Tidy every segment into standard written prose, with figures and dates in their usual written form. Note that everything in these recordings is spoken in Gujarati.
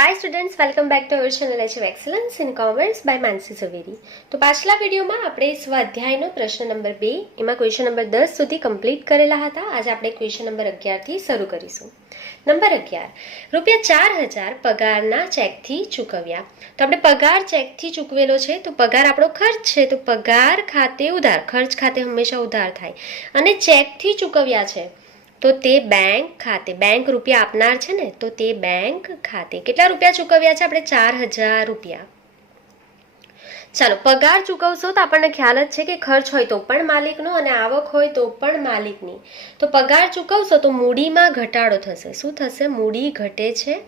Hi students, welcome back to our channel achieve excellence in commerce by Mansi Zaveri. તો પાછલા વિડીયોમાં આપણે સ્વાધ્યાયનો પ્રશ્ન નંબર 2 એમાં ક્વેશ્ચન નંબર 10 સુધી કમ્પ્લીટ કરેલા હતા। આજે આપણે ક્વેશ્ચન નંબર 11 થી શરૂ કરીશું। નંબર 11, રૂપિયા 4000 પગારના ચેકથી ચૂકવ્યા। તો આપણે પગાર ચેકથી ચૂકવેલો છે, તો પગાર આપણો ખર્ચ છે, તો પગાર ખાતે ઉધાર, ખર્ચ ખાતે હંમેશા ઉધાર થાય, અને ચેકથી ચૂકવ્યા છે તો તે બેંક ખાતે, બેંક રૂપિયા આપનાર છે ને, તો તે બેંક ખાતે કેટલા રૂપિયા ચૂકવ્યા છે આપણે? 4000 રૂપિયા। ચાલો, પગાર ચૂકવશો તો આપણને ખ્યાલ જ છે કે ખર્ચ હોય તો પણ માલિકનો અને આવક હોય તો પણ માલિકની। તો પગાર ચૂકવશો તો મૂડીમાં ઘટાડો થશે। શું થશે? મૂડી ઘટે છે,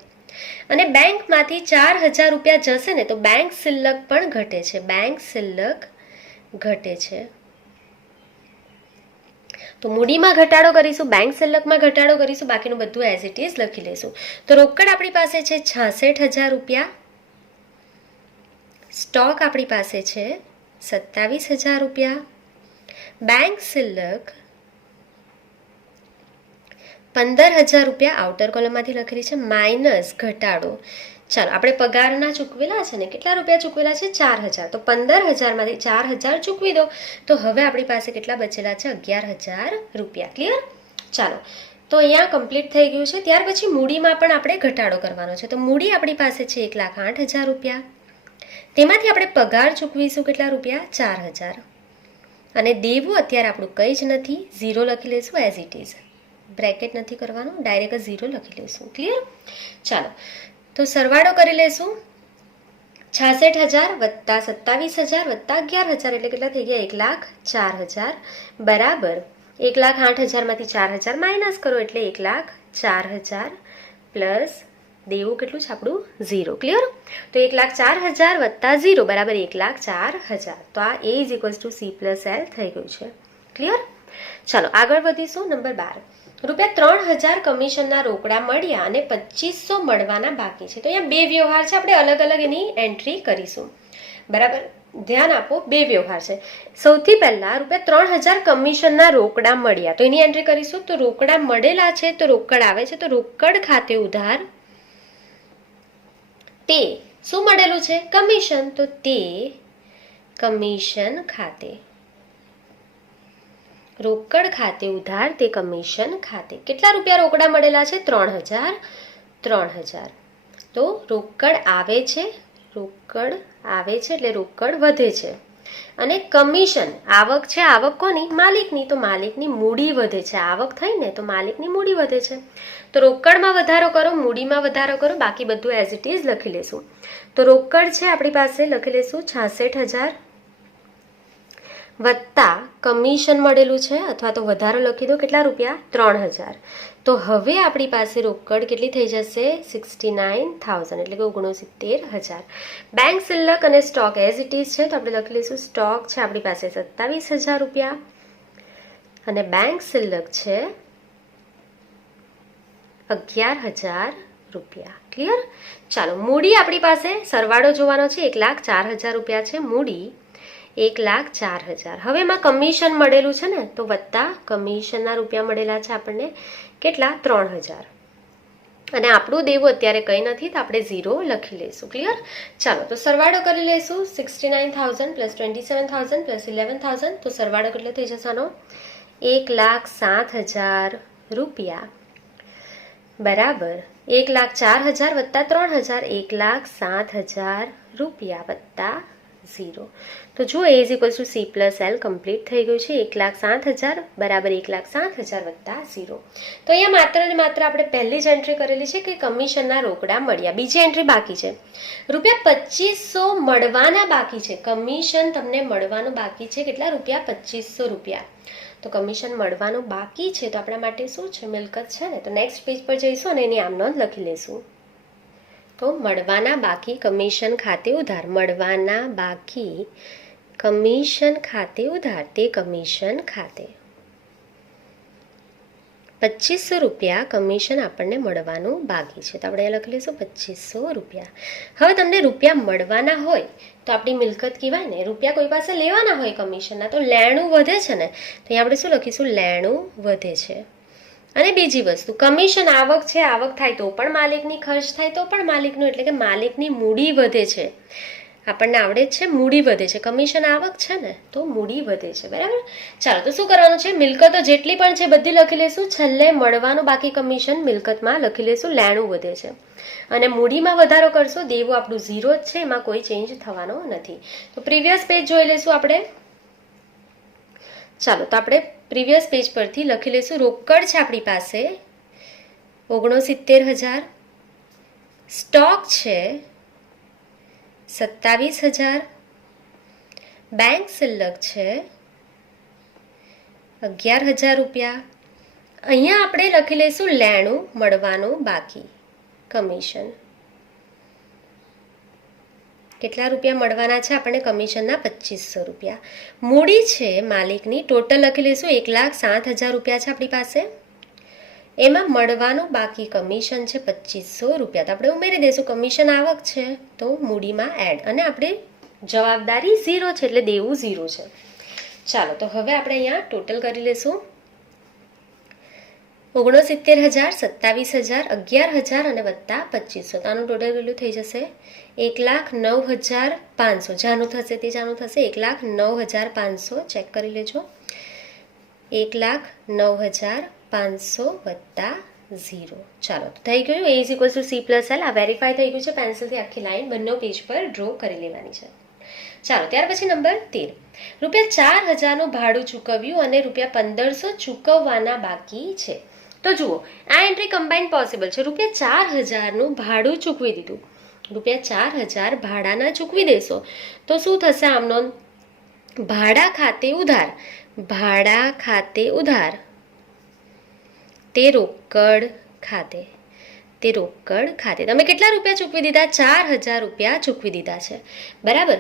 અને બેંકમાંથી 4000 રૂપિયા જશે ને તો બેંક શિલ્લક પણ ઘટે છે, બેંક શિલ્લક ઘટે છે। તો મૂડીમાં ઘટાડો કરીશું, બેંક શિલ્લકમાં ઘટાડો કરીશું, બાકીનું બધું એઝ ઇટ ઇઝ લખી લઈશું। તો રોકડ આપણી પાસે છે 66000 રૂપિયા, સ્ટોક આપણી પાસે છે 27000 રૂપિયા, બેંક શિલ્લક 15000 રૂપિયા આઉટર કોલમમાંથી લખેલી છે, માઇનસ ઘટાડો। ચાલો, આપણે પગારના ચૂકવેલા છે ને, કેટલા રૂપિયા ચૂકવેલા છે? 4000, તો 15000માંથી 4000 ચૂકવી દો તો હવે આપણી પાસે કેટલા બચેલા છે? 11000 રૂપિયા। ક્લિયર? ચાલો, તો અહીંયા કમ્પ્લીટ થઈ ગયું છે। ત્યાર પછી મૂડીમાં પણ આપણે ઘટાડો કરવાનો છે, તો મૂડી આપણી પાસે છે 1,08,000 રૂપિયા, તેમાંથી આપણે પગાર ચૂકવીશું કેટલા રૂપિયા? 4000, અને દેવું અત્યારે આપણું કંઈ જ નથી, 0 લખી લઈશું એઝ ઇટ ઇઝ, બ્રેકેટ નથી કરવાનું, ડાયરેક્ટ 0 લખી લઈશું। ક્લિયર? ચાલો, તો સરવાળો કરી લેશું। 66000 વત્તા 27000 વત્તા 11000 એટલે કેટલા થઈ ગયા? 1,04,000 બરાબર 1,08,000માંથી 4000 માઇનસ કરો એટલે 1,04,000 પ્લસ દેવું કેટલું છે આપણું? 0। ક્લિયર? તો 1,04,000 વત્તા 0 બરાબર 1,04,000। તો આ A is equals two C plus L થઈ ગયું છે। ક્લિયર? ચાલો, આગળ વધીશું। નંબર 12, રૂપિયા 3000 કમિશનના રોકડા મળ્યા અને 2500 મળવાના બાકી છે। તો અહીંયા બે વ્યવહાર છે, આપણે અલગ અલગ એની એન્ટ્રી કરીશું। બરાબર, ધ્યાન આપો, બે વ્યવહાર છે। સૌથી પહેલા રૂપિયા 3000 કમિશનના રોકડા મળ્યા, તો એની એન્ટ્રી કરીશું। તો રોકડા મળેલા છે તો રોકડ આવે છે, તો રોકડ ખાતે ઉધાર, તે શું મળેલું છે? કમિશન, તો તે કમિશન ખાતે, રોકડ ખાતે ઉધાર, તે કમિશન ખાતે। કેટલા રૂપિયા રોકડા મળેલા છે? 3000। તો રોકડ આવે છે, રોકડ આવે છે એટલે રોકડ વધે છે, અને કમિશન આવક છે, આવક કોની? માલિકની, તો માલિકની મૂડી વધે છે। આવક થઈ ને તો માલિકની મૂડી વધે છે, તો રોકડમાં વધારો કરો, મૂડીમાં વધારો કરો, બાકી બધું એઝ ઇટ ઇઝ લખી લેશું। તો રોકડ છે આપણી પાસે, લખી લેશું 66000 વત્તા કમિશન મળેલું છે, અથવા તો વધારો લખી દો, કેટલા રૂપિયા? 3000। તો હવે આપણી પાસે રોકડ કેટલી થઈ જશે? 69,000 એટલે કે 69000। બેંક શિલ્લક અને સ્ટોક એઝ ઇટ ઇઝ છે, તો આપણે લખી લઈશું સ્ટોક છે આપણી પાસે 27000 રૂપિયા, અને બેંક શિલ્લક છે 11000 રૂપિયા। ક્લિયર? ચાલો, મૂડી આપણી પાસે સરવાળો જોવાનો છે, 1,04,000 રૂપિયા છે મૂડી, 1,04,000। હવે એમાં કમિશન મળેલું છે ને, તો વત્તા કમિશનના રૂપિયા મળેલા છે આપણને કેટલા? 3000, અને આપણું દેવું અત્યારે કંઈ નથી તો આપણે 0 લખી લઈશું। ક્લિયર? ચાલો, તો સરવાળો કરી લઈશું। 69,000 પ્લસ 27,000 પ્લસ 11,000, તો સરવાળો કેટલો થઈ જશે આનો? 1,07,000 રૂપિયા બરાબર 1,04,000 વત્તા 3000, 1,07,000 રૂપિયા વત્તા 0। તો જો A is equals two C plus L complete થઈ ગયું છે। 1,07,000 બરાબર 1,07,000 વત્તા 0। તો અહીંયા માત્ર ને માત્ર આપણે પહેલી જ એન્ટ્રી કરેલી છે કે કમિશનના રોકડા મળ્યા, બીજી એન્ટ્રી બાકી છે, રૂપિયા 2500 મળવાના બાકી છે, કમિશન તમને મળવાનું બાકી છે, કેટલા રૂપિયા? 2500 રૂપિયા। તો કમિશન મળવાનું બાકી છે, તો આપણા માટે શું છે? મિલકત છે ને, તો નેક્સ્ટ પેજ પર જઈશું અને એની આમ નોંધ લખી લઈશું। તો મળવાના બાકી કમિશન ખાતે ઉધાર, મળવાના બાકી કમિશન ખાતે ઉધાર, તે કમિશન ખાતે 2500 રૂપિયા કમિશન આપણને મળવાનું બાકી છે, તો આપણે લખી લઈશું 2500 રૂપિયા। હવે તમને રૂપિયા મળવાના હોય તો આપણી મિલકત કહેવાય ને, રૂપિયા કોઈ પાસે લેવાના હોય કમિશનના તો લેણું વધે છે ને, તો અહીંયા આપણે શું લખીશું? લેણું વધે છે। અને બીજી વસ્તુ કમિશન આવક છે, આવક થાય તો પણ માલિકની, ખર્ચ થાય તો પણ માલિકનું, એટલે કે માલિકની મૂડી વધે છે. આપણને આવડે જ છે મૂડી વધે છે, કમિશન આવક છે ને તો મૂડી વધે છે, બરાબર. ચાલો તો શું કરવાનું છે, મિલકતો જેટલી પણ છે બધી લખી લેશું, છેલ્લે મળવાનું બાકી કમિશન મિલકતમાં લખી લેશું, લેણું વધે છે. અને મૂડીમાં વધારો કરશો, દેવું આપણું 0 જ છે, એમાં કોઈ ચેન્જ થવાનો નથી. તો પ્રીવિયસ પેજ જોઈ લેશું આપણે. ચાલો તો આપણે પ્રીવિયસ પેજ પરથી લખી લેશું, રોકડ છે આપણી પાસે 69,000, સ્ટોક છે 27,000, બેંક શિલ્લક છે 11,000 રૂપિયા. અહીંયા આપણે લખી લઈશું લેણું મળવાનું બાકી કમિશન. કેટલા રૂપિયા મળવાના છે આપણને કમિશનના? 2500 રૂપિયા. મૂડી છે માલિકની, ટોટલ લખી લઈશું 1,07,000 રૂપિયા છે આપણી પાસે. એમાં મળવાનું બાકી કમિશન છે 2500 રૂપિયા. તો આપણે ઉમેરી દઈશું, કમિશન આવક છે તો મૂડીમાં એડ, અને આપણે જવાબદારી 0 છે એટલે દેવું 0 છે. ચાલો તો હવે આપણે અહીંયા ટોટલ કરી લઈશું, 69,000, 27,000, 11,000 અને વત્તા 2500. તો આનું ટોટલ વેલ્યુ થઈ જશે 1,09,500. જાનું થશે તે જાનું થશે, 1,09,500. ચેક કરી લેજો, 1,09,500 વત્તા 0. ચાલો તો થઈ ગયું, A = C+L. આ વેરીફાઈ થઈ ગયું છે. પેન્સિલથી આખી લાઈન બંને પેજ પર ડ્રો કરી લેવાની છે. ચાલો ત્યાર પછી નંબર 13, ₹4,000નું ભાડું ચૂકવ્યું અને ₹1,500 ચૂકવવાના બાકી છે. તો જુઓ, આ એન્ટ્રી કમ્બાઇન પોસિબલ છે. ₹4,000નું ભાડું ચૂકવી દીધું, ₹4,000 ભાડાના ચૂકવી દેશો તો શું થશે? આમનો ભાડા ખાતે ઉધાર, ભાડા ખાતે ઉધાર, તે રોકડ ખાતે, તે રોકડ ખાતે. તમે કેટલા રૂપિયા ચૂકવી દીધા? 4,000 રૂપિયા ચૂકવી દીધા છે, બરાબર.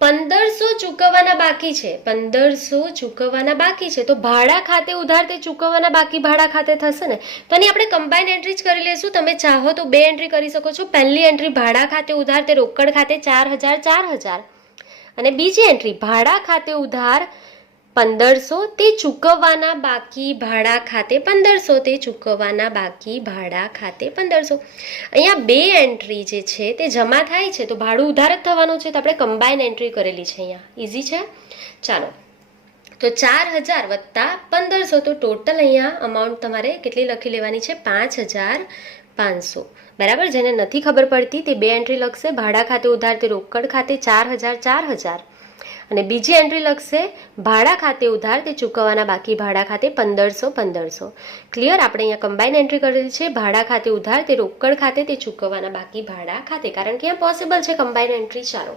1,500 ચૂકવવાના બાકી છે, 1,500 ચૂકવવાના બાકી છે. તો ભાડા ખાતે ઉધાર તે ચૂકવવાના બાકી ભાડા ખાતે થશે ને. તો આની આપણે કમ્બાઇન એન્ટ્રી જ કરી લઈશું. તમે ચાહો તો 2 એન્ટ્રી કરી શકો છો. પહેલી એન્ટ્રી ભાડા ખાતે ઉધાર તે રોકડ ખાતે 4,000, 4,000, અને બીજી એન્ટ્રી ભાડા ખાતે ઉધાર 1,500 તે ચૂકવવાના બાકી ભાડા ખાતે 1,500, તે ચૂકવવાના બાકી ભાડા ખાતે 1,500. અહીંયા 2 એન્ટ્રી જે છે તે જમા થાય છે તો ભાડું ઉધાર જ થવાનું છે. તો આપણે કમ્બાઇન એન્ટ્રી કરેલી છે, અહીંયા ઇઝી છે. ચાલો તો 4,000 વત્તા 1,500, તો ટોટલ અહીંયા અમાઉન્ટ તમારે કેટલી લખી લેવાની છે? 5,500, બરાબર. જેને નથી ખબર પડતી તે 2 એન્ટ્રી લખશે, ભાડા ખાતે ઉધાર તે રોકડ ખાતે 4,000, 4,000, અને બીજી એન્ટ્રી લખશે ભાડા ખાતે ઉધાર તે ચૂકવવાના બાકી ભાડા ખાતે 1,500, 1,500. ક્લિયર? આપણે અહીંયા કમ્બાઇન એન્ટ્રી કરેલી છે, ભાડા ખાતે ઉધાર તે રોકડ ખાતે તે ચૂકવવાના બાકી ભાડા ખાતે, કારણ કે અહીંયા પોસિબલ છે કમ્બાઇન એન્ટ્રી. ચાલો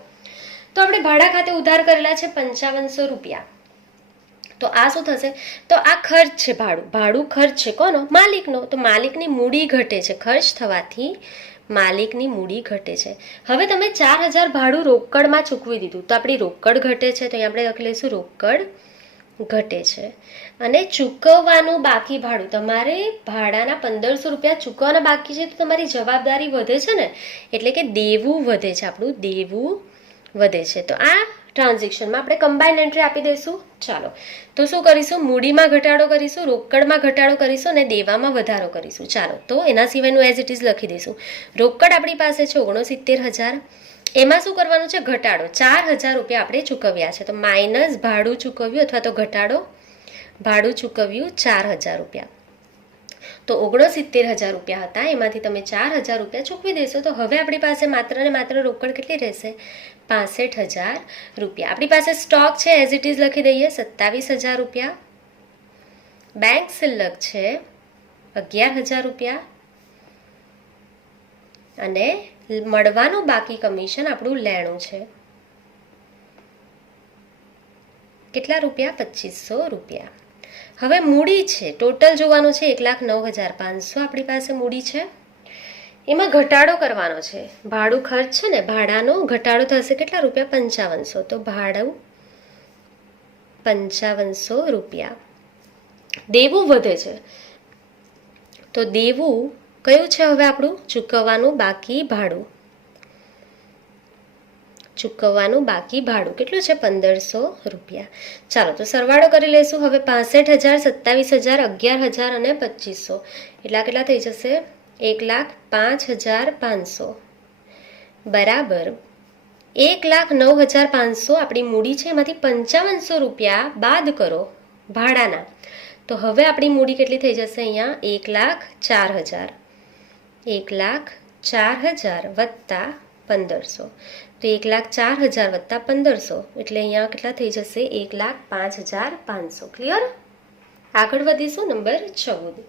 તો આપણે ભાડા ખાતે ઉધાર કરેલા છે 5,500 રૂપિયા. તો આ શું થશે? તો આ ખર્ચ છે, ભાડું ખર્ચ છે કોનો? માલિકનો. તો માલિકની મૂડી ઘટે છે, ખર્ચ થવાથી માલિકની મૂડી ઘટે છે. હવે તમે 4,000 ભાડું રોકડમાં ચૂકવી દીધું તો આપણી રોકડ ઘટે છે. તો અહીં આપણે લખી લઈશું રોકડ ઘટે છે. અને ચૂકવવાનું બાકી ભાડું, તમારે ભાડાના 1,500 રૂપિયા ચૂકવવાના બાકી છે તો તમારી જવાબદારી વધે છે ને, એટલે કે દેવું વધે છે, આપણું દેવું વધે છે. તો આ ટ્રાન્ઝેક્શનમાં આપણે કમ્બાઇન એન્ટ્રી આપી દઈશું. ચાલો તો શું કરીશું? મૂડીમાં ઘટાડો કરીશું, રોકડમાં ઘટાડો કરીશું અને દેવામાં વધારો કરીશું. ચાલો તો એના સિવાયનું એઝ ઇટ ઇઝ લખી દઈશું. રોકડ આપણી પાસે છે 69,000, એમાં શું કરવાનું છે? ઘટાડો. 4,000 રૂપિયા આપણે ચૂકવ્યા છે તો માઇનસ ભાડું ચૂકવ્યું અથવા તો ઘટાડો ભાડું ચૂકવ્યું 4,000 રૂપિયા. તો 69,000 રૂપિયા હતા, એમાંથી તમે 4,000 રૂપિયા ચૂકવી દેશો. તો હવે આપણી પાસે માત્ર ને માત્ર રોકડ કેટલી રહેશે? 65,000 રૂપિયા. આપણી પાસે સ્ટોક છે એઝ ઇટ ઇઝ લખી દઈએ 27,000 રૂપિયા. બેંક શિલ્લક છે 11,000 રૂપિયા. અને મળવાનું બાકી કમિશન આપણું લેણું છે કેટલા રૂપિયા? 2,500 રૂપિયા. હવે મૂડી છે, ટોટલ જોવાનું છે 1,09,500 આપણી પાસે મૂડી છે. એમાં ઘટાડો કરવાનો છે, ભાડું ખર્ચ છે ને, ભાડાનો ઘટાડો થશે કેટલા રૂપિયા? 5,500. તો ભાડું 5,500 રૂપિયા. દેવું વધે છે તો દેવું કયું છે હવે આપણું? ચૂકવવાનું બાકી ભાડું. ચૂકવવાનું બાકી ભાડું કેટલું છે 1500 રૂપિયા. ચાલો તો સરવાળો કરી લઈશું. હવે 65,000, 27,000, 11,000 અને 2500 એટલા કેટલા થઈ જશે 1,05,500 બરાબર 1,09,500 આપણી મૂડી છે એમાંથી 5500 રૂપિયા બાદ કરો ભાડાના. તો હવે આપણી મૂડી કેટલી થઈ જશે અહીંયા 1,04,000. 1,04,000 વત્તા 1500 તો 1,04,000 વત્તા 1500 એટલે અહીંયા કેટલા થઈ જશે 1,05,500. ક્લિયર? આગળ વધીશું. નંબર 14.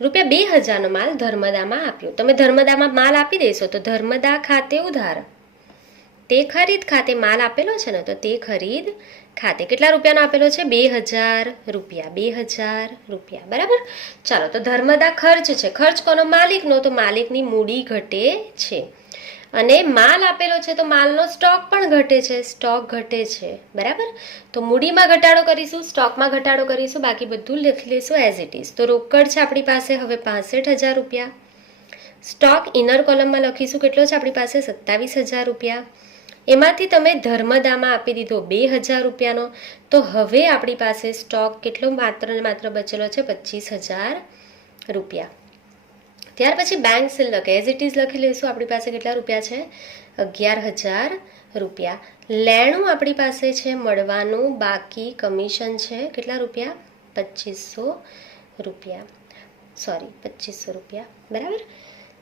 રૂપિયા 2,000નો માલ ધર્મદામાં આપ્યો. તમે ધર્મદામાં માલ આપી દેશો તો ધર્મદા ખાતે ઉધાર. તે ખરીદ ખાતે માલ આપેલો છે ને તો તે ખરીદ ખાતે કેટલા રૂપિયાનો આપેલો છે 2,000 રૂપિયા. 2,000 રૂપિયા બરાબર. ચાલો તો ધર્મદા ખર્ચ છે. ખર્ચ કોનો? માલિકનો. તો માલિકની મૂડી ઘટે છે અને માલ આપેલો છે તો માલનો સ્ટોક પણ ઘટે છે. સ્ટોક ઘટે છે બરાબર. તો મૂડીમાં ઘટાડો કરીશું, સ્ટોકમાં ઘટાડો કરીશું, બાકી બધું લખી લઈશું એઝ ઇટ ઇઝ. તો રોકડ છે આપણી પાસે હવે 65,000 રૂપિયા. સ્ટોક ઇનર કોલમમાં લખીશું કેટલો છે આપણી પાસે 27,000 રૂપિયા. એમાંથી તમે ધર્મદામાં આપી દીધો 2,000 રૂપિયાનો તો હવે આપણી પાસે સ્ટોક કેટલો માત્ર ને માત્ર બચેલો છે 25,000 રૂપિયા. ત્યાર પછી બેંક સિલ્લક એઝ ઇટ ઇઝ લખી લઈશું. આપણી પાસે કેટલા રૂપિયા છે 11,000 રૂપિયા. લેણું આપણી પાસે છે મળવાનું બાકી કમિશન છે કેટલા રૂપિયા 2500 રૂપિયા. 2500 રૂપિયા બરાબર.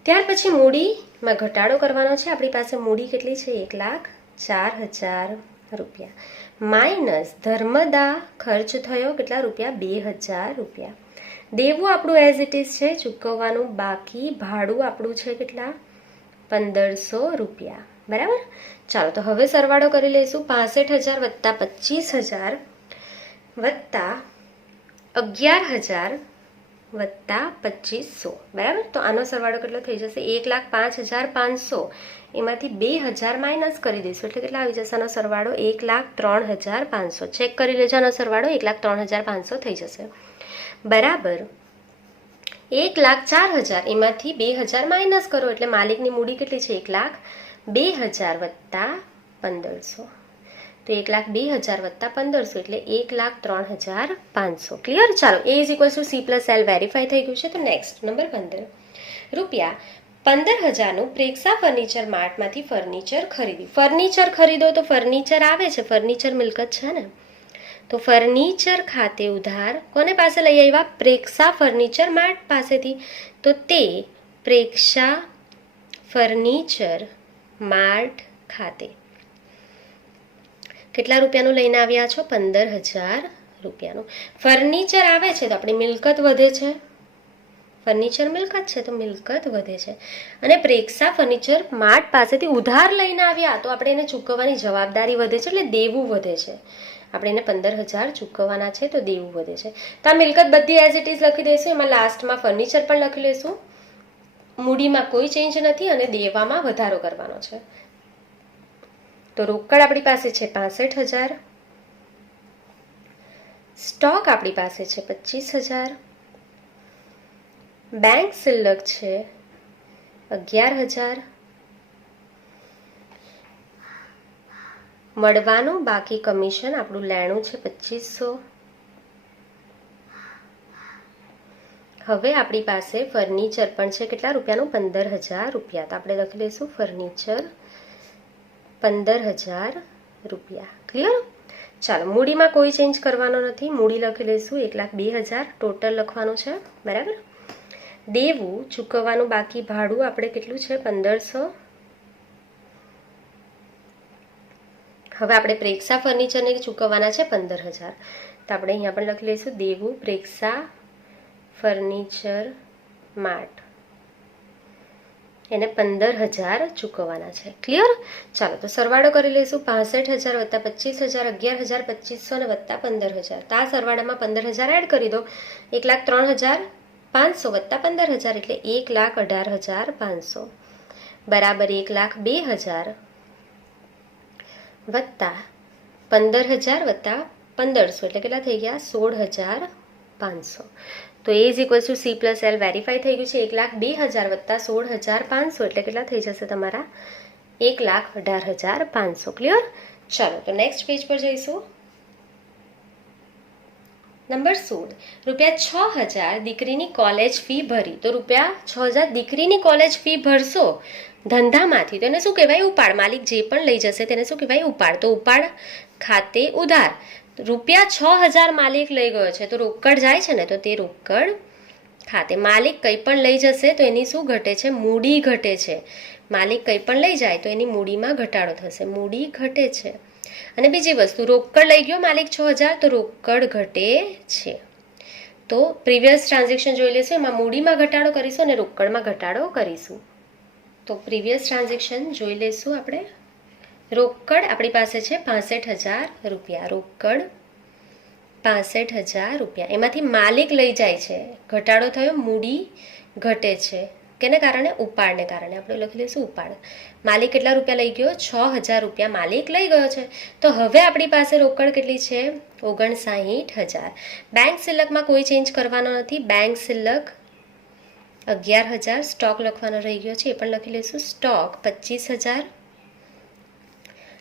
ત્યાર પછી મૂડીમાં ઘટાડો કરવાનો છે. આપણી પાસે મૂડી કેટલી છે 1,04,000 રૂપિયા માઇનસ ધર્મદા ખર્ચ થયો કેટલા રૂપિયા 2,000 રૂપિયા. દેવું આપણું એઝ ઇટ ઇઝ છે. ચૂકવવાનું બાકી ભાડું આપણું છે કેટલા 1,500 રૂપિયા બરાબર. ચાલો તો હવે સરવાળો કરી લઈશું. 65,000 વત્તા 25,000 વત્તા 11,000 વત્તા 2500 બરાબર. તો આનો સરવાળો કેટલો થઈ જશે 1,05,500. એમાંથી 2,000 માઇનસ કરી દઈશું એટલે કેટલા આવી જશે આનો સરવાળો 1,03,500. ચેક કરી લેજો. આનો સરવાળો 1,03,500 થઈ જશે બરાબર. 1,04,000 એમાંથી 2,000 માઇનસ કરો એટલે માલિકની મૂડી કેટલી છે 1,02,000 વત્તા 1,500. તો 1,02,000 વત્તા 1,500 એટલે 1,03,500. ક્લિયર? ચાલો A = C + L વેરીફાઈ થઈ ગયું છે. તો નેક્સ્ટ નંબર 15. રૂપિયા 15,000નું પ્રેક્ષા ફર્નિચર માર્ટમાંથી ફર્નિચર ખરીદી. ફર્નિચર ખરીદો તો ફર્નિચર આવે છે. ફર્નિચર મિલકત છે ને. તો ફર્નિચર ખાતે ઉધાર કોને પાસે લઈ આવ્યા પ્રેક્ષા ફર્નિચર માર્ટ પાસેથી. તો તે પ્રેક્ષા ફર્નિચર માર્ટ ખાતે કેટલા રૂપિયાનું લઈને આવ્યા છો 15,000 રૂપિયાનું. ફર્નિચર આવે છે તો આપણી મિલકત વધે છે. ફર્નિચર મિલકત છે તો મિલકત વધે છે. અને પ્રેક્ષા ફર્નિચર માર્ટ પાસેથી ઉધાર લઈને આવ્યા તો આપણે એને ચૂકવવાની જવાબદારી વધે છે એટલે દેવું વધે છે. આપણે એને 15,000 ચૂકવવાના છે તો દેવું વધે છે. તો આ મિલકત બધી એઝ ઇટ ઇઝ લખી દઈશું. એમાં લાસ્ટમાં ફર્નિચર પણ લખી લઈશું. મૂડીમાં કોઈ ચેન્જ નથી અને દેવામાં વધારો કરવાનો છે. તો રોકડ આપણી પાસે છે 65,000. સ્ટોક આપણી પાસે છે 25,000. બેંક સિલ્લક છે 11,000. મળવાનું બાકી કમિશન આપણું લેણું છે 2500. હવે આપણી પાસે ફર્નિચર પણ છે કેટલા રૂપિયાનું 15,000 રૂપિયા. તો આપણે લખી લઈશું ફર્નિચર 15,000 રૂપિયા. ક્લિયર? ચાલો મૂડીમાં કોઈ ચેન્જ કરવાનો નથી. મૂડી લખી લઈશું 1,02,000 ટોટલ લખવાનું છે બરાબર. દેવું ચૂકવવાનું બાકી ભાડું આપણે કેટલું છે 1,500. હવે આપણે પ્રેક્ષા ફર્નિચરને ચૂકવવાના છે 15,000. તો આપણે અહીંયા પણ લખી લઈશું દેવું પ્રેક્ષા ફર્નિચર માર્ટ એને 15,000 ચૂકવવાના છે. ક્લિયર? ચાલો તો સરવાળો કરી લઈશું. 65,000 વત્તા 25,000 11,000 2500 અને વત્તા 15,000. તો આ સરવાળામાં 15,000 એડ કરી દો. 1,03,500 વત્તા 15,000 એટલે 1,18,500 બરાબર 1,02,000 વત્તા 15,000 વત્તા 1,500 એટલે કેટલા થઈ ગયા 16,500. તો A = C + L વેરીફાઈ થઈ ગયું છે. 1,02,000 વત્તા 16,500 એટલે કેટલા થઈ જશે તમારા 1,18,500. ક્લિયર? ચાલો તો નેક્સ્ટ પેજ પર જઈશું. નંબર 16, ₹6,000 દીકરીની કોલેજ ફી ભરી. તો ₹6,000 દીકરીની કોલેજ ફી ભરશો ધંધામાંથી, તો એને શું કહેવાય? ઉપાડ. માલિક જે પણ લઈ જશે તેને શું કહેવાય? ઉપાડ. તો ઉપાડ ખાતે ઉધાર. ₹6,000 માલિક લઈ ગયો છે, તો રોકડ જાય છે ને, તો તે રોકડ ખાતે. માલિક કંઈ પણ લઈ જશે તો એની શું ઘટે છે? મૂડી ઘટે છે. માલિક કંઈ પણ લઈ જાય તો એની મૂડીમાં ઘટાડો થશે, મૂડી ઘટે છે. અને બીજી વસ્તુ, રોકડ લઈ ગયો માલિક 6,000, તો રોકડ ઘટે છે. તો પ્રીવિયસ ટ્રાન્ઝેક્શન જોઈ લેશું, એમાં મૂડીમાં ઘટાડો કરીશું અને રોકડમાં ઘટાડો કરીશું. તો પ્રીવિયસ ટ્રાન્ઝેક્શન જોઈ લેશું આપણે. રોકડ આપણી પાસે છે ₹65,000. રોકડ ₹65,000. એમાંથી માલિક લઈ જાય છે, ઘટાડો થયો, મૂડી ઘટે છે. કેને કારણે? ઉપાડને કારણે. આપણે લખી લઈશું ઉપાડ. માલિક કેટલા રૂપિયા લઈ ગયો? ₹6,000 માલિક લઈ ગયો છે. તો હવે આપણી પાસે રોકડ કેટલી છે? 59,000. બેંક સિલકમાં કોઈ ચેન્જ કરવાનો નથી. બેંક સિલક 11,000. સ્ટોક લખવાનો રહી ગયો છે, એ પણ લખી લઈશું. સ્ટોક 25,000.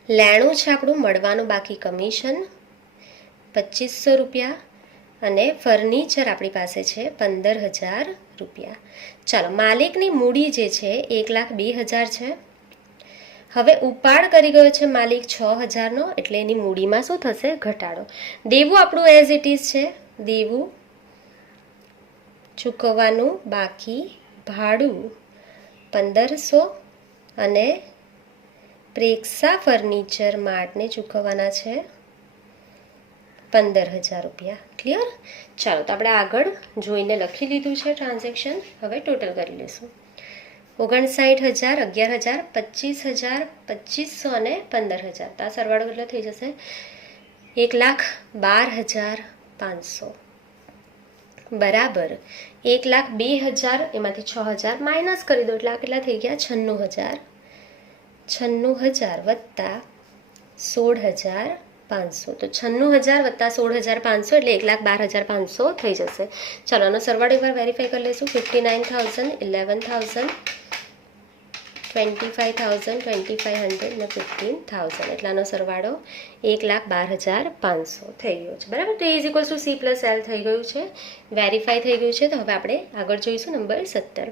લેણું છે આપણું મળવાનું બાકી કમિશન ₹2,500. અને ફર્નિચર આપણી પાસે છે ₹15,000. ચાલો, માલિકની મૂડી જે છે 1,02,000 છે. હવે ઉપાડ કરી ગયો છે માલિક 6,000નો, એટલે એની મૂડીમાં શું થશે? ઘટાડો. દેવું આપણું એઝ ઇટ ઇઝ છે. દેવું ચૂકવવાનું બાકી ભાડું 1,500 અને પ્રેક્ષા ફર્નિચર માર્ટને ચૂકવવાના છે ₹15,000. ક્લિયર? ચાલો તો આપણે આગળ જોઈને લખી લીધું છે ટ્રાન્ઝેક્શન. હવે ટોટલ કરી લઈશું. 59,000, 11,000, 25,000, 2,500 અને 15,000. તો આ સરવાળો કેટલો થઈ જશે? 1,12,500 બરાબર 1,02,000. એમાંથી 6,000 માઇનસ કરી દો, એટલે આ કેટલા થઈ ગયા? 96,000. 96,000 વત્તા 16,500. તો 96,000 વત્તા 16,500 એટલે 1,12,500 થઈ જશે. ચાલો આનો સરવાળો એકવાર વેરીફાઈ કરી લઈશું. 59,000, 11,000, 25,000, 2,500 અને 15,000. એટલે આનો સરવાળો 1,12,500 થઈ ગયો છે. બરાબર? તો A = C + L થઈ ગયું છે, વેરીફાઈ થઈ ગયું છે. તો હવે આપણે આગળ જોઈશું નંબર 17.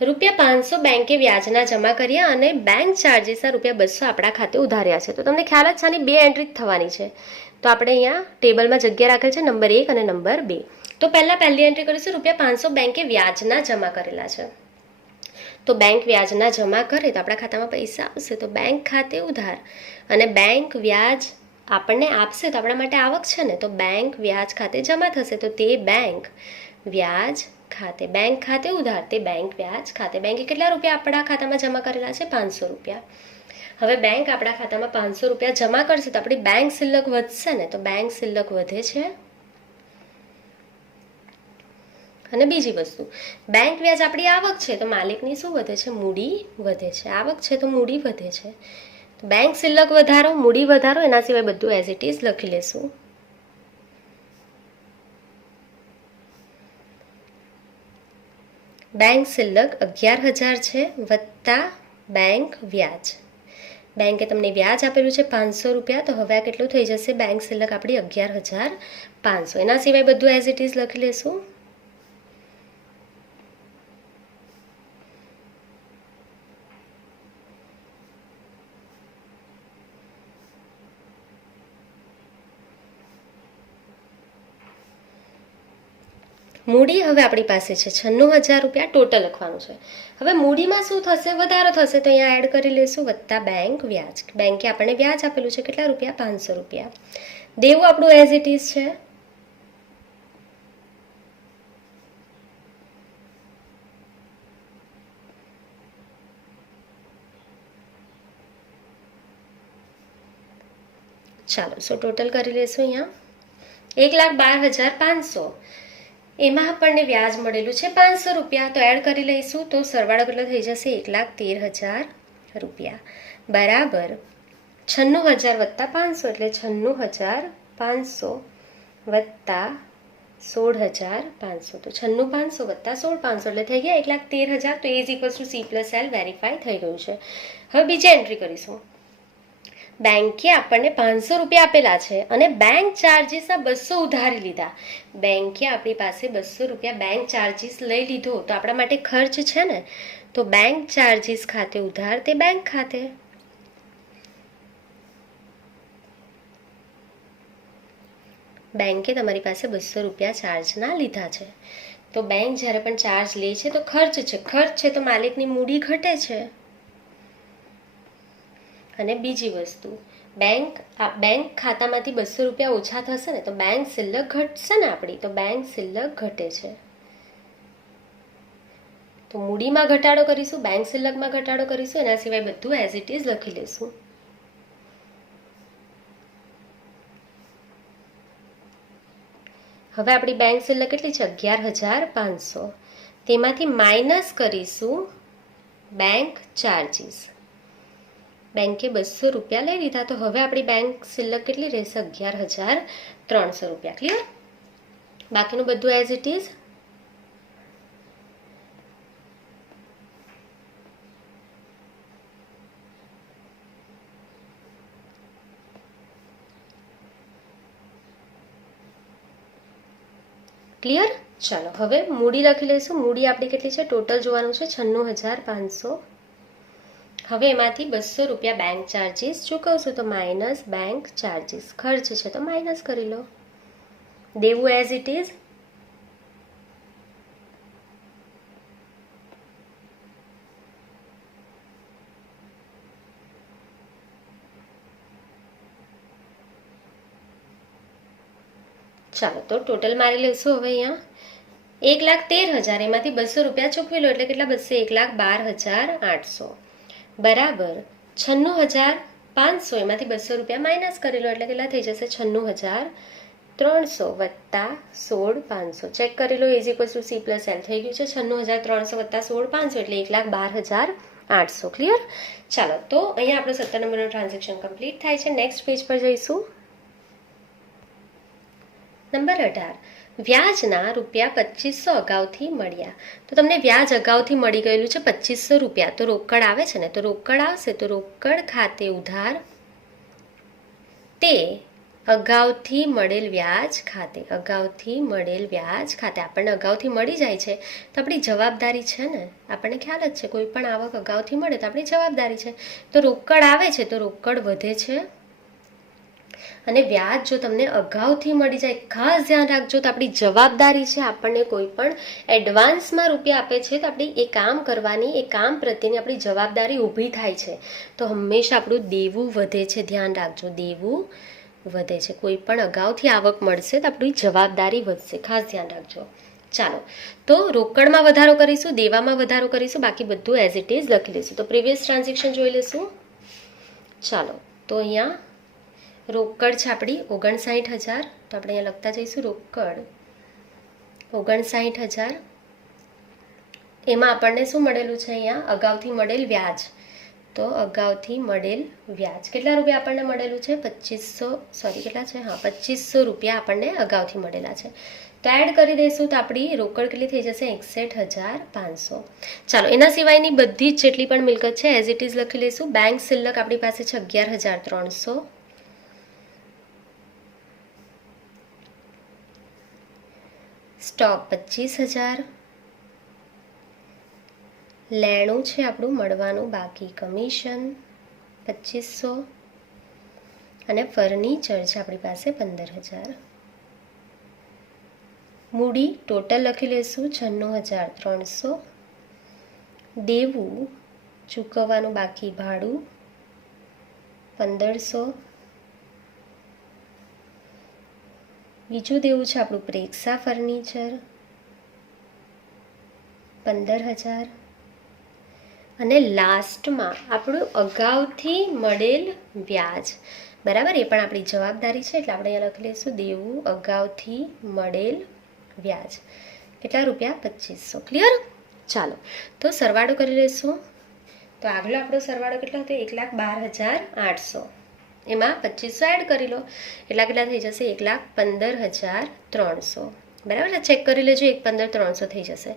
₹500 બેંકે વ્યાજના જમા કર્યા અને બેંક ચાર્જીસના ₹200 આપણા ખાતે ઉધાર્યા છે. તો તમને ખ્યાલ જ છે આની 2 એન્ટ્રી થવાની છે. તો આપણે અહીંયા ટેબલમાં જગ્યા રાખેલ છે નંબર 1 અને નંબર 2. તો પહેલી એન્ટ્રી કરીશું. ₹500 બેંકે વ્યાજના જમા કરેલા છે. તો બેંક વ્યાજના જમા કરે તો આપણા ખાતામાં પૈસા આવશે, તો બેંક ખાતે ઉધાર. અને બેંક વ્યાજ આપણને આપશે તો આપણા માટે આવક છે ને, તો બેંક વ્યાજ ખાતે જમા થશે, તો તે બેંક વ્યાજ ખાતે. બેંક ખાતે ઉધાર, તે બેંક વ્યાજ ખાતે. બેંકે કેટલા રૂપિયા આપણા ખાતામાં જમા કરેલા છે? ₹500. હવે બેંક આપણા ખાતામાં ₹500 જમા કરશે તો આપણી બેંક સિલક વધશે ને, તો બેંક સિલક વધે છે. અને બીજી વસ્તુ, બેંક વ્યાજ આપણી આવક છે, તો માલિકની શું વધે છે? મૂડી વધે છે. આવક છે તો મૂડી વધે છે. બેંક સિલક વધારો, મૂડી વધારો, એના સિવાય બધું એઝ ઇટ ઇઝ લખી લેશું. બેંક સિલક 11,000 છે વત્તા બેંક વ્યાજ. બેંકે તમને વ્યાજ આપેલું છે ₹500, તો હવે આ કેટલું થઈ જશે? બેંક સિલક આપણી 11,500. એના સિવાય બધું એઝ ઇટ ઇઝ લખી લેશું. મૂડી હવે આપણી પાસે છે ₹96,000 ટોટલ લખવાનું છે. હવે મૂડીમાં શું થશે? વધારો થશે, તો અહીંયા એડ કરી લઈશું વત્તા બેંક વ્યાજ. બેંકે આપણને વ્યાજ આપેલું છે કેટલા રૂપિયા? ₹500. દેવું આપણું એઝ ઇટ ઇઝ છે. ચાલો સો ટોટલ કરી લઈશું. અહીંયા 1,12,500. એમાં આપણને વ્યાજ મળેલું છે ₹500, તો એડ કરી લઈશું. તો સરવાળો કેટલો થઈ જશે? 1,13,000 બરાબર 96,000 વત્તા 500, એટલે 96,500 વત્તા 16,500 તો 96,500 વત્તા 16,500 એટલે થઈ ગયા 1,13,000. તો એ C+L વેરીફાઈ થઈ ગયું છે. હવે બીજી એન્ટ્રી કરીશું. બેંકે આપણને 500 રૂપિયા આપેલા છે અને બેંક ચાર્જીસના 200 ઉધારી લીધા. બેંકે આપણી પાસે 200 રૂપિયા બેંક ચાર્જીસ લઈ લીધો તો આપણા માટે ખર્ચ છે ને, તો બેંક ચાર્જીસ ખાતે ઉધાર તે બેંક ખાતે. બેંકે તમારી પાસે 200 રૂપિયા ચાર્જના લીધા છે, તો બેંક જ્યારે પણ ચાર્જ લે છે તો ખર્ચ છે. ખર્ચ છે તો માલિકની મૂડી ઘટે છે. અને બીજી વસ્તુ, બેંક ખાતામાંથી 200 રૂપિયા ઓછા થશે ને તો બેંક શિલ્લક ઘટશે ને આપણી, તો બેંક શિલ્લક ઘટે છે. તો મૂડીમાં ઘટાડો કરીશું, બેંક શિલ્લકમાં ઘટાડો કરીશું, એના સિવાય બધું એઝ ઇટ ઇઝ લખી લઈશું. હવે આપણી બેંક શિલ્લક કેટલી છે? 11,500. તેમાંથી માઇનસ કરીશું બેંક ચાર્જીસ. બેંકે 200 રૂપિયા લઈ લીધા તો હવે આપણી બેંક શિલ્લક કેટલી રહેશે? 11,300 રૂપિયા. ક્લિયર? બાકીનું બધું એઝ ઇટ ઇઝ. ક્લિયર? ચાલો હવે મૂડી લખી લઈશું. મૂડી આપણી કેટલી છે? ટોટલ જોવાનું છે 96,500. હવે એમાંથી 200 રૂપિયા બેંક ચાર્જીસ ચૂકવશું તો માઇનસ બેંક ચાર્જીસ. ખર્ચ છે તો માઇનસ કરી લો. દેવું એઝ ઇટ ઇઝ. ચાલો તો ટોટલ મારી લઈશું. હવે અહીંયા 1,13,000 એમાંથી 200 રૂપિયા ચૂકવી લો એટલે કેટલા બચશે? 1,12,800 બરાબર 96,500 એમાંથી 200 રૂપિયા માઇનસ કરી લો એટલે કેટલા થઈ જશે? 96,300 વત્તા 16,500. ચેક કરી લો. C+L થઈ ગયું છે. 96,300 વત્તા 16,500 એટલે 1,12,800. ક્લિયર? ચાલો તો અહીંયા આપણો 17 નંબરનું ટ્રાન્ઝેક્શન કમ્પ્લીટ થાય છે. નેક્સ્ટ પેજ પર જઈશું. નંબર 18. વ્યાજના ₹2500 અગાઉથી મળ્યા. તો તમને વ્યાજ અગાઉથી મળી ગયેલું છે 2500 રૂપિયા. તો રોકડ આવે છે ને, તો રોકડ આવશે તો રોકડ ખાતે ઉધાર તે અગાઉથી મળેલ વ્યાજ ખાતે. અગાઉથી મળેલ વ્યાજ ખાતે આપણને અગાઉથી મળી જાય છે તો આપણી જવાબદારી છે ને, આપણને ખ્યાલ જ છે કોઈ પણ આવક અગાઉથી મળે તો આપણી જવાબદારી છે. તો રોકડ આવે છે તો રોકડ વધે છે અને વ્યાજ જો તમને અગાઉથી મળી જાય, ખાસ ધ્યાન રાખજો, તો આપણી જવાબદારી છે. આપણને કોઈ પણ એડવાન્સમાં રૂપિયા આપે છે તો આપણી એ કામ કરવાની, એ કામ પ્રત્યેની આપણી જવાબદારી ઊભી થાય છે. તો હંમેશા આપણું દેવું વધે છે. ધ્યાન રાખજો, દેવું વધે છે. કોઈ પણ અગાઉથી આવક મળશે તો આપણી જવાબદારી વધશે. ખાસ ધ્યાન રાખજો. ચાલો તો રોકડમાં વધારો કરીશું, દેવામાં વધારો કરીશું, બાકી બધું એઝ ઇટ ઇઝ લખી લઈશું. તો પ્રીવિયસ ટ્રાન્ઝેક્શન જોઈ લઈશું. ચાલો તો અહીંયા રોકડ છે આપણી 59,000. તો આપણે અહીંયા લખતા જઈશું રોકડ 59,000. એમાં આપણને શું મળેલું છે? અહીંયા અગાઉથી મળેલ વ્યાજ. તો અગાઉથી મળેલ વ્યાજ કેટલા રૂપિયા આપણને મળેલું છે? 2500 કેટલા છે? 2500 રૂપિયા આપણને અગાઉથી મળેલા છે. તો એડ કરી દઈશું તો આપણી રોકડ કેટલી થઈ જશે? 61,500. ચાલો એના સિવાયની બધી જ જેટલી પણ મિલકત છે એઝ ઇટ ઇઝ લખી લઈશું. બેંક શિલ્લક આપણી પાસે છે 11,300. સ્ટોક 25,000. લેણું છે આપણું મળવાનું બાકી કમિશન 2500 અને ફર્નિચર છે આપણી પાસે 15,000. મૂડી ટોટલ લખી લઈશું 96,300. દેવું ચૂકવવાનું બાકી ભાડું 1500. બીજું દેવું છે આપણું પ્રેક્ષા ફર્નિચર 15,000. અને લાસ્ટમાં આપણું અગાઉથી મળેલ વ્યાજ. બરાબર, એ પણ આપણી જવાબદારી છે એટલે આપણે અહીંયા લખી લઈશું દેવું અગાઉથી મળેલ વ્યાજ. કેટલા રૂપિયા? 2500. ક્લિયર? ચાલો તો સરવાળો કરી લઈશું. તો આગલો આપણો સરવાળો કેટલો હતો? 1,12,800. એમાં 2500 એડ કરી લો એટલા કેટલા થઈ જશે? 1,15,300. બરાબર, ચેક કરી લેજો. 1,15,300 થઈ જશે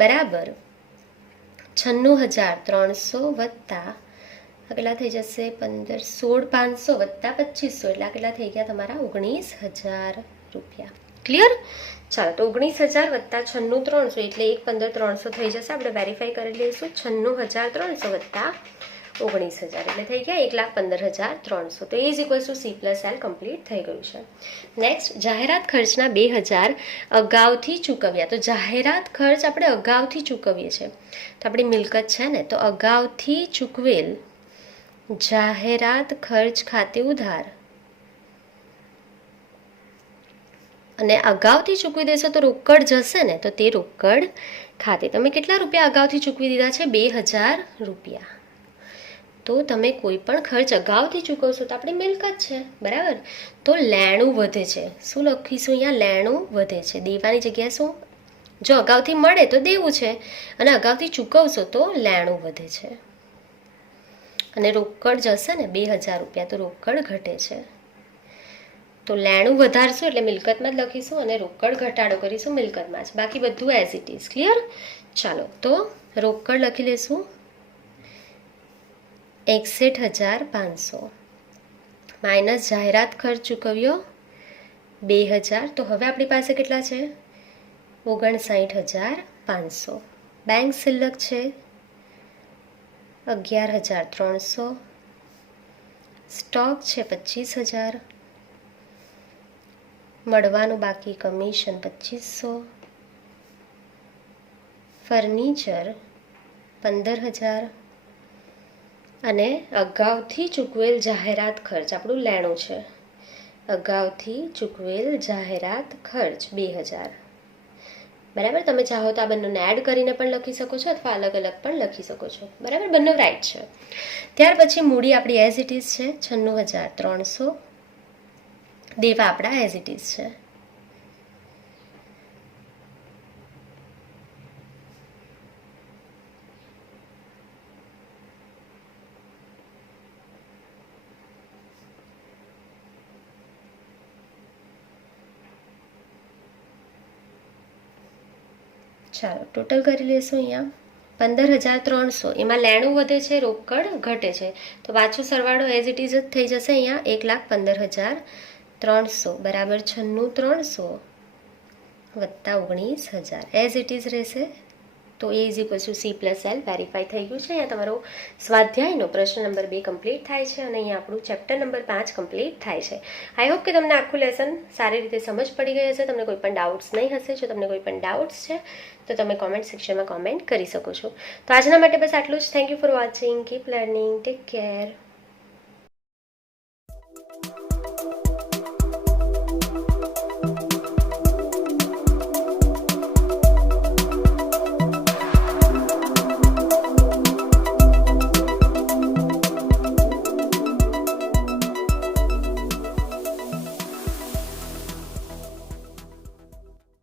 બરાબર. 96,300 વત્તા કેટલા થઈ જશે? 16,500 વત્તા 2,500 એટલે કેટલા થઈ ગયા તમારા? 19,000 રૂપિયા. ક્લિયર? ચાલો, તો 19,000 વત્તા 96,300 એટલે 1,15,300 થઈ જશે. આપણે વેરીફાઈ કરી લઈશું. 96,300 વત્તા 19,000 એટલે થઈ ગયા 1,15,300. તો is equals to C+L complete થઈ ગયું છે. નેક્સ્ટ, જાહેરાત ખર્ચના 2,000 અગાઉથી ચૂકવ્યા. તો જાહેરાત ખર્ચ આપણે અગાઉથી ચૂકવીએ છીએ, તો આપણી મિલકત છે ને, તો અગાઉથી ચૂકવેલ જાહેરાત ખર્ચ ખાતે ઉધાર, અને અગાઉથી ચૂકવી દેશો તો રોકડ જશે ને, તો તે રોકડ ખાતે. તમે કેટલા રૂપિયા અગાઉથી ચૂકવી દીધા છે? 2,000 રૂપિયા. તો તમે કોઈ પણ ખર્ચ અગાઉથી ચૂકવશો તો આપણી મિલકત છે બરાબર. તો લેણું વધે છે. શું લખીશું અહીંયા? લેણું વધે છે. દેવાની જગ્યાએ શું? જો અગાઉથી મળે તો દેવું છે, અને અગાઉથી ચૂકવશો તો લેણું વધે છે. અને રોકડ જશે ને 2,000 રૂપિયા, તો રોકડ ઘટે છે. તો લેણું વધારશું એટલે મિલકતમાં જ લખીશું, અને રોકડ ઘટાડો કરીશું મિલકતમાં જ. બાકી બધું એઝ ઇટ ઇઝ. ક્લિયર? ચાલો, તો રોકડ લખી લઈશું 61,500 માઇનસ જાહેરાત ખર્ચ ચૂકવ્યો 2,000. તો હવે આપણી પાસે કેટલા છે? 59,500. બેંક શિલ્લક છે 11,300. સ્ટોક છે 25,000. મળવાનું બાકી કમિશન 2,500. ફર્નિચર 15,000. અને અગાઉથી ચૂકવેલ જાહેરાત ખર્ચ આપણું લેણું છે. અગાઉથી ચૂકવેલ જાહેરાત ખર્ચ 2,000 બરાબર. તમે ચાહો તો આ બંનેને એડ કરીને પણ લખી શકો છો, અથવા અલગ અલગ પણ લખી શકો છો બરાબર. બંને રાઈટ છે. ત્યાર પછી મૂડી આપણી એઝ ઇટ ઇઝ છે 96,300. દેવા આપણા એઝ ઇટ ઇઝ છે. ચાલો, ટોટલ કરી લઈશું. અહીંયા 15,300. એમાં લેણું વધે છે, રોકડ ઘટે છે, તો પાછો સરવાળો એઝ ઇટ ઇઝ જ થઈ જશે. અહીંયા 1,15,300 બરાબર 96,300 વત્તા 19,000 એઝ ઇટ ઇઝ રહેશે. તો A is equals to C+L verify થઈ ગયું છે. અહીંયા તમારો સ્વાધ્યાયનો પ્રશ્ન નંબર 2 કમ્પ્લીટ થાય છે, અને અહીંયા આપણું ચેપ્ટર નંબર 5 કમ્પ્લીટ થાય છે. આઈ હોપ કે તમને આખું લેસન સારી રીતે સમજ પડી ગઈ હશે. તમને કોઈ પણ ડાઉટ્સ નહીં હશે. જો તમને કોઈ પણ ડાઉટ્સ છે તો તમે કોમેન્ટ સેક્શનમાં કોમેન્ટ કરી શકો છો. તો આજના માટે બસ આટલું જ. Thank you for watching. Keep learning. Take care.